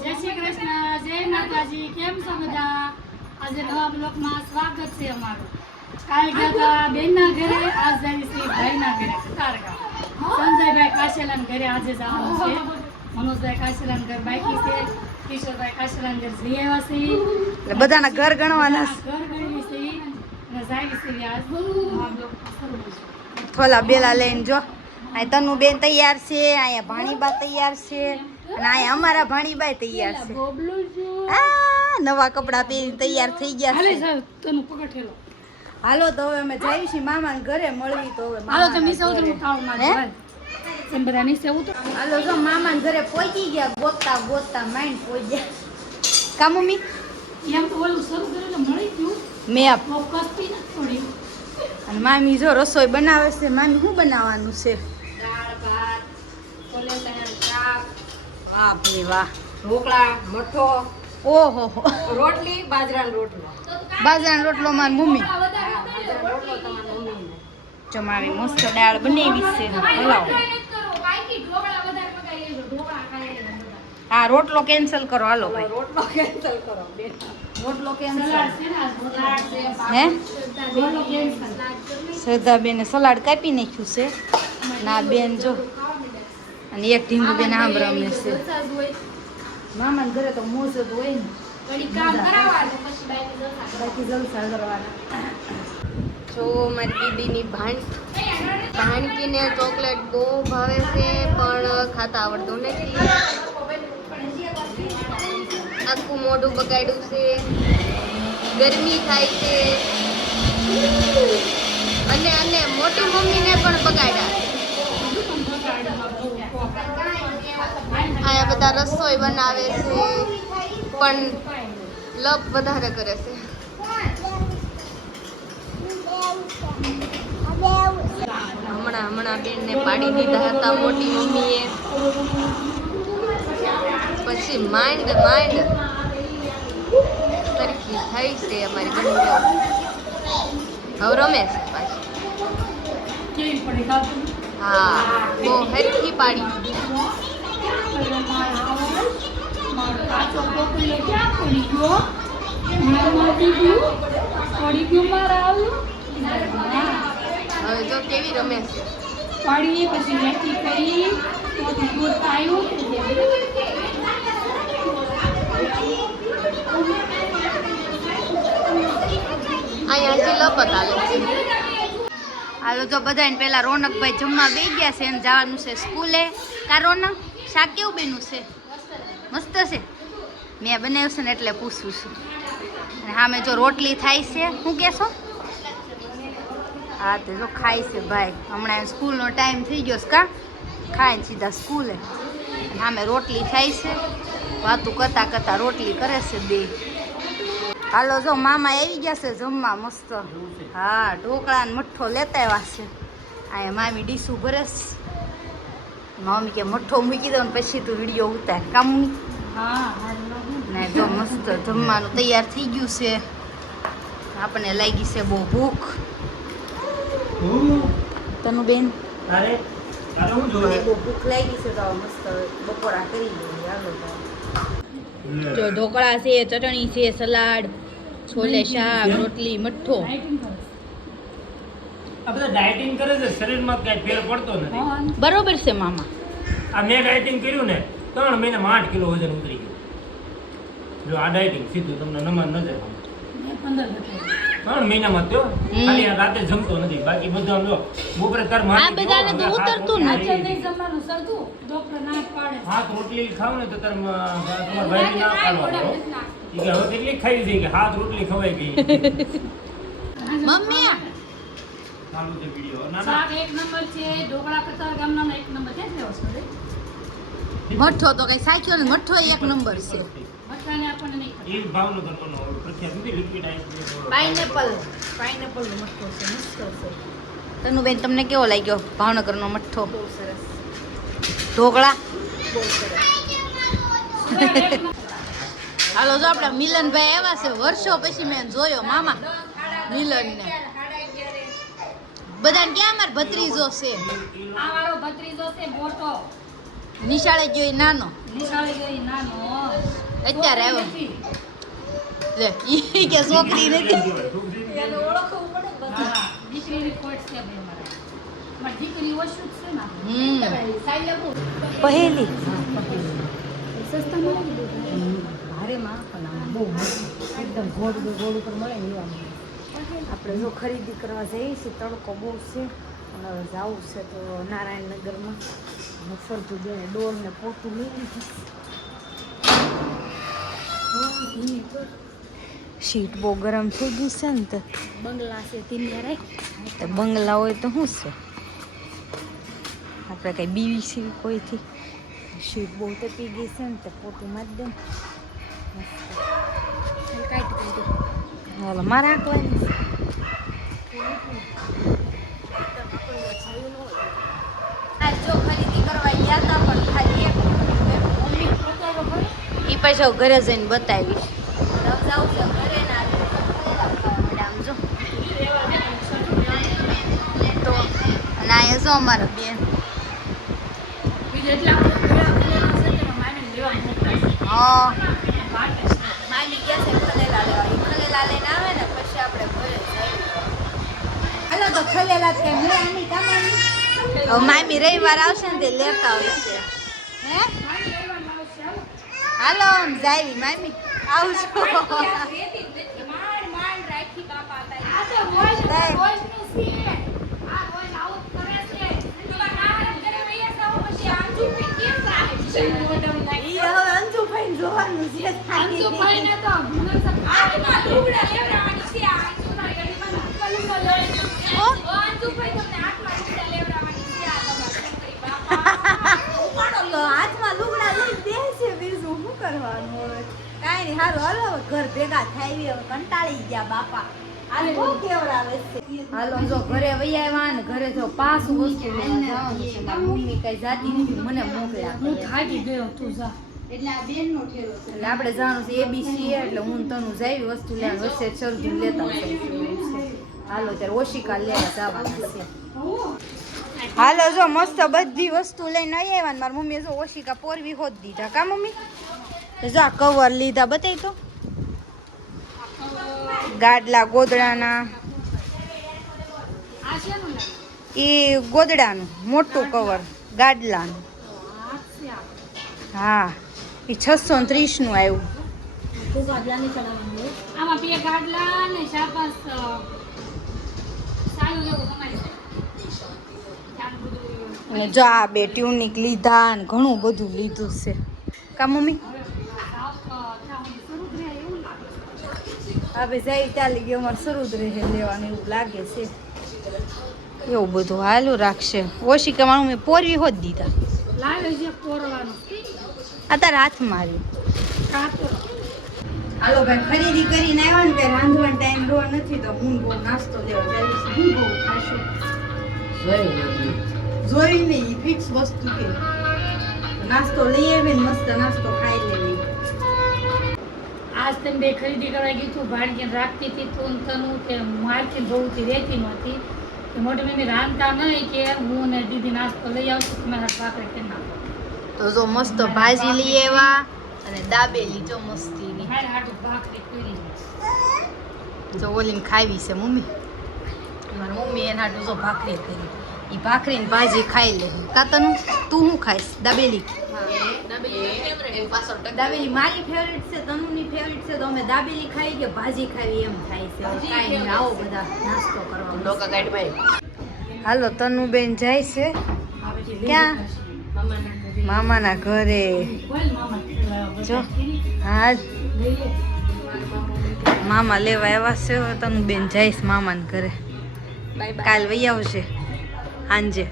જય શ્રી કૃષ્ણ, જય માતાજી. કેમ છો બધા? આજે નવા બ્લોગમાં સ્વાગત છે અમારું. કાલ ગયા હતા બેનના ઘરે, આજ જઈ શ્રી ભાઈના ઘરે કતારગામ. સંજયભાઈ કાશેલાના ઘરે આજે જવાનું છે. મનોજભાઈ કાશેલાના ઘર બાકી છે. કિશોરભાઈ કાશેલાના ઘર જઈ આવ્યા છે. એટલે બધાના ઘર ગણવાના ઘર ગણી છે અને જાય છે આજ નવા બ્લોગમાં શરૂ છે. થોલા બેલા લઈને જો આ તનુ બેન તૈયાર છે, અહીંયા ભાણીબા તૈયાર છે અને અહીંયા અમારા ભાણીબાઈ તૈયાર છે. આ નવા કપડા પહેરીને તૈયાર થઈ ગયા હાલે છે. સર તનું પકડ ઠેલો. હાલો તો હવે અમે જઈએ છીએ મામાના ઘરે મળવી તો હવે હાલો તો મામાના નીચે ઉતરો ઘરે. ખાવ ના હે? જાય. એમ બધા નીચે ઉતરો. હાલો જો મામાના ઘરે પહોંચી ગયા, ગોતતા ગોતતા માઈન પહોંચ્યા. કા મમ્મી એમ તો ઓલું શરૂ કર્યું એટલે મળી ગયું. મેપ ચોક્કસથી નથી પડ્યું. અને મામી જો રસોઈ બનાવે છે. મામી શું બનાવવાનું છે? દાળ ભાત કોલેન્ડરનું શાક વાહ ભાઈ વાહ. ઢોકળા મઠો ઓહો હો. રોટલી બાજરાનો રોટલો બાજરાનો રોટલો મારી મમ્મી. બાજરાનો રોટલો તમારી મમ્મીને જો મારી મસ્ત દાળ બનાવી છે. હલાવો. હા રોટલો કેન્સલ કરો હાલો ભાઈ. રોટલો કેન્સલ કરો બેન રોટલો કેન્સલ. સલાડ છે ને આજ સલાડ છે હે બોલો કેમ છે? શ્રદ્ધા બેને સલાડ કાપી નાખ્યું છે. ના બેન જો અને એક ઢીંગુ બેન આમ રમે છે. મામાના ઘરે તો મોજ જ હોય ને. બાકી જલસા કરવાના. જો મારી દીદીની ભાણકીને ચોકલેટ બહુ ભાવે છે પણ ખાતા આવડતું નથી. આખું મોઢું બગાડ્યું છે, ગરમી થાય છે અને મોટી મમ્મીને પણ બગાડ્યા. અહીંયા બધા રસોઈ બનાવે છે પણ લપ વધારે કરે છે. હમણાં બેનને પાડી દીધા હતા મોટી મમ્મીએ. પછી માંડ સરખી થઈ છે અમારી બંને. હવે રમે છે પાછી. કેવી પડી ખાતું? હા બહુ હરખી પાડી. મારો કાચો કોકીલો ક્યાં પડી ગયો? મારું દીકરું પડી ગયું મારા આવ્યું. હવે જો કેવી રમે છે. પડી પછી રેકી કરી તો દૂધ આવ્યું. અહીંયા હજી લપત હાલે છે. હાલો જો બધાને પેલા રોનકભાઈ જમવા બેસી ગયા છે. એને જવાનું છે સ્કૂલે. કા રોનક શાક કેવું બેનું છે? મસ્ત છે. મેં બનાવ્યું છે ને એટલે પૂછું છું. અને સામે જો રોટલી થાય છે. શું કહેશો? હા તે જો ખાય છે ભાઈ. હમણાં સ્કૂલનો ટાઈમ થઈ ગયો છે કા ખાઈને સીધા સ્કૂલે. અને સામે રોટલી થાય છે. વાતું કરતા કરતા રોટલી કરે છે બે. હાલો જો મામા આવી ગયા છે જમવા મસ્ત. હા ઢોકળા ને મઠ્ઠો લેતા આવ્યા છે. અહીંયા મામી ડીશું ભરેશ. મમ્મી કે મઠ્ઠો મૂકી દો ને પછી તું વિડીયો ઉતાર. કા મમ્મી? હા ને જો મસ્ત જમવાનું તૈયાર થઈ ગયું છે. આપણને લાગી છે બહુ ભૂખ. તનુ બેન મને બહુ ભૂખ લાગી છે તો મસ્ત બપોરા કરી દઈએ. હાલો જો ઢોકળા છે, ચટણી છે, સલાડ, છોલે શાક, રોટલી, મઠ્ઠો. આ બધા ડાયટિંગ કરે છે, શરીરમાં કઈ ફેર પડતો નથી. બરોબર છે મામા. આ મેં ડાયટિંગ કર્યું ને 3 મહિનામાં 8 કિલો વજન ઉતરી ગયું. જો આ ડાયટિંગ સીધું તમને નમન નજર 3 મહિનામાં તો ખાલી આ રાતે જમતો નથી. બાકી બધું આમ જો બપોરે તાર આ બધાને તો ઉતરતું નથી. નહીં જમવાનું સરતું ડોક્ટર ના પાડે. હાથ રોટલી ખાવ ને તો તાર તમારા ભાઈ ના પાડવા ઈ કે હવે કેટલી ખાઈ છે કે હાથ રોટલી ખવાઈ ગઈ. મમ્મી ચાલુ છે વિડિયો. ના ના શાક એક નંબર છે. ઢોકળા કતારગામનો એક નંબર છે. લેવો છે મઠ્ઠો તો કઈ સાખ્યો ને. મઠ્ઠો એક નંબર છે. બધાને આપણને નહીં ખબર. એ ભાવનગરનો પ્રખ્યાત નથી લિક્વિડ આઈસ. પાઇનેપલ નો મઠ્ઠો છે. મસ્ત છે. તનુબેન તમને કેવો લાગ્યો ભાવનગરનો મઠ્ઠો? બહુ સરસ. ઢોકળા બહુ સરસ. હાલો જો આપણા મિલનભાઈ આવ્યા છે. વર્ષો પછી મેં જોયો મામા મિલનને. બધાને ક્યાં માર ભત્રીજો છે? આ વાળો ભત્રીજો છે મોટો. નિશાળે જોઈ નાનો. નિશાળે ગઈ નાનો. અત્યારે આવ્યો લે ઈ કે છોકરી નથી એને ઓળખવું પડે બધું. દીકરીની ખોટ છે ભાઈ મારે. મારી દીકરી ઓછું જ છે ને. સાઈ લેવું. પહેલી સસ્તા મળે ને દૂધ? ભારેમાં પણ આમ બહુ એકદમ ગોળ ઉપર મળે ને એવા મળે. આપણે જો ખરીદી કરવા જઈએ છીએ તડકો બહુ છે અને હવે જવું છે તો નારાયણનગરમાં ફરતું બેને ડોર ને પોતું લઈ લીધું. શીટ બહુ ગરમ થઈ ગઈ છે ને તો બંગલા છે તીનિયા રાખ. તો બંગલા હોય તો શું છે આપણે કઈ બીવી છે કોઈથી શીટ બહુ તપી ગઈ છે ને તો પોતું મારી દે કાઢી હાલો મારે હાંકવાની છે આજ જો ખરીદી કરવા ગયા હતા પણ ખાલી એક ઈ પાછો ઘરે જઈને બતાવીશ જાઉં છે ઘરે ના આમ જો તો અને અહીંયા જો અમારા બેન એટલા બધા ઘણા છે કે મારે લેવા મોકલાય. હા મામી કે છે ખલેલા લેવા ઈ ખલેલા લઈને આવે ને પછી આપણે ઘરે જઈએ હાલો તો ખલેલા કે મેળાની તમારી હવે મામી રવિવાર આવશે ને તે લેતા હોય છે હે હાલો આમ જાવી મામી આવજો આ તો રોજ રોજનું છે. આ રોજ આવું કરે છે. તમારા આરામ કરે વૈયા સાવ પછી આંજુ પી કેમ થાય છે? મોઢમ ઈ હવે અંજુભાઈ જોવાનું છે આંજુ ભાઈને તો ભૂનલ સબ આમાં લુગડા લેવરાવાની છે. આંજુના ગડીમાં લુગડા લેવરાવાની છે. ઓ આંજુ ભાઈ તમને હાથમાં લુગડા લેવરાવાની છે. આ તમારા છોકરી બાપા ઉપાડો તો હાથમાં લુગડા લઈ દે છે બીજું શું કરવાનું હવે કાંઈ નહીં હાલો હાલો હવે ઘર ભેગા થાય હવે કંટાળી ગયા બાપા આને બહુ કેવડાવે છે હાલો જો ઘરે વહી આવ્યા ને ઘરે જો પાછું વસ્તુ લઈને જવાનું છે મારી મમ્મી કઈ જાતી નથી મને મોકલ્યા હું કરે. થાકી ગયો તું જા. એટલે આ બેનનો ઠેલો છે એટલે આપણે જવાનું છે એબીસી એટલે હું ને તનું જાવી વસ્તુ લેવાનું વચ્ચે શરદું લેતા આવશું. હાલો ત્યારે ઓશિકા લેવા જવાના છે. હાલો જો મસ્ત બધી વસ્તુ લઈને આવ્યા ને મારી મમ્મીએ જો ઓશિકા પોરવી હોત દીધા કા મમ્મી તો જો આ કવર લીધા બતાવી તો ગાડલા ગોદડાના આ શેનું લાગે? એ ગોદડાનું મોટું કવર ગાડલાનું આ છે આ. હા એ 630 નું આવ્યું તું ગાડલાની ચલાવવાનું હોય. આમાં બે ગાડલા ને શાબાશ સારું લેવું તમારી સાથે. ધ્યાન બધું અને જો આ બે ટ્યુનિક લીધા ને ઘણું બધું લીધું છે કા મમ્મી હવે સાફ થવાનું શરૂ થાય એવું લાગે છે. હવે જઈ ચાલી ગયો અમારે શરૂ જ રહે લેવાનું એવું લાગે છે એવું બધું હાલું રાખશે ઓશિકામાં મેં પોરવી હોત દીધા લાવે છે પોરવાનું અત્યારે હાથ માર્યું કાતો હાલો ભાઈ ખરીદી કરીને આવ્યા ને કે રાંધવાનો ટાઈમ રહ્યો નથી તો હું બહુ નાસ્તો લેવા જાય છે હું બહુ ખાશો જોઈ નહીં ફિક્સ વસ્તુ કે નાસ્તો લઈ આવે ને મસ્ત નાસ્તો ખાઈ લેવી આજ તમે બે ખરીદી કરવા ગઈ તું ભાડકીને રાખતી હતી તું ને તનું તે મારથી બહુથી રહેતી નહોતી તે મોટી મમ્મી રાંધતા નહીં કે હું ને દીદી નાસ્તો લઈ આવશું તમારા ભાખરી કે નાખો તો જો મસ્ત ભાજી લઈ આવ્યા અને દાબેલી જો મસ્તીની મારે હાટું ભાખરી કરી જો ઓલીને ખાવી છે મમ્મી મારી મમ્મી એના હાટું જો ભાખરી કરી એ ભાખરીને ભાજી ખાઈ લે કાતનું તું શું ખાઈશ દાબેલી દાબેલી મારી ફેવરેટ છે તનુની ફેવરેટ છે તો અમે દાબેલી ખાઈ કે ભાજી ખાવી એમ થાય છે કાંઈ નહીં આવો બધા નાસ્તો કરવા હાલો તનુબેન જાય છે ક્યાં મામાના ઘરે જો હા મામા લેવા આવ્યા છે તનુબેન જઈશ મામાના ઘરે કાલ વહી આવશે સાંજે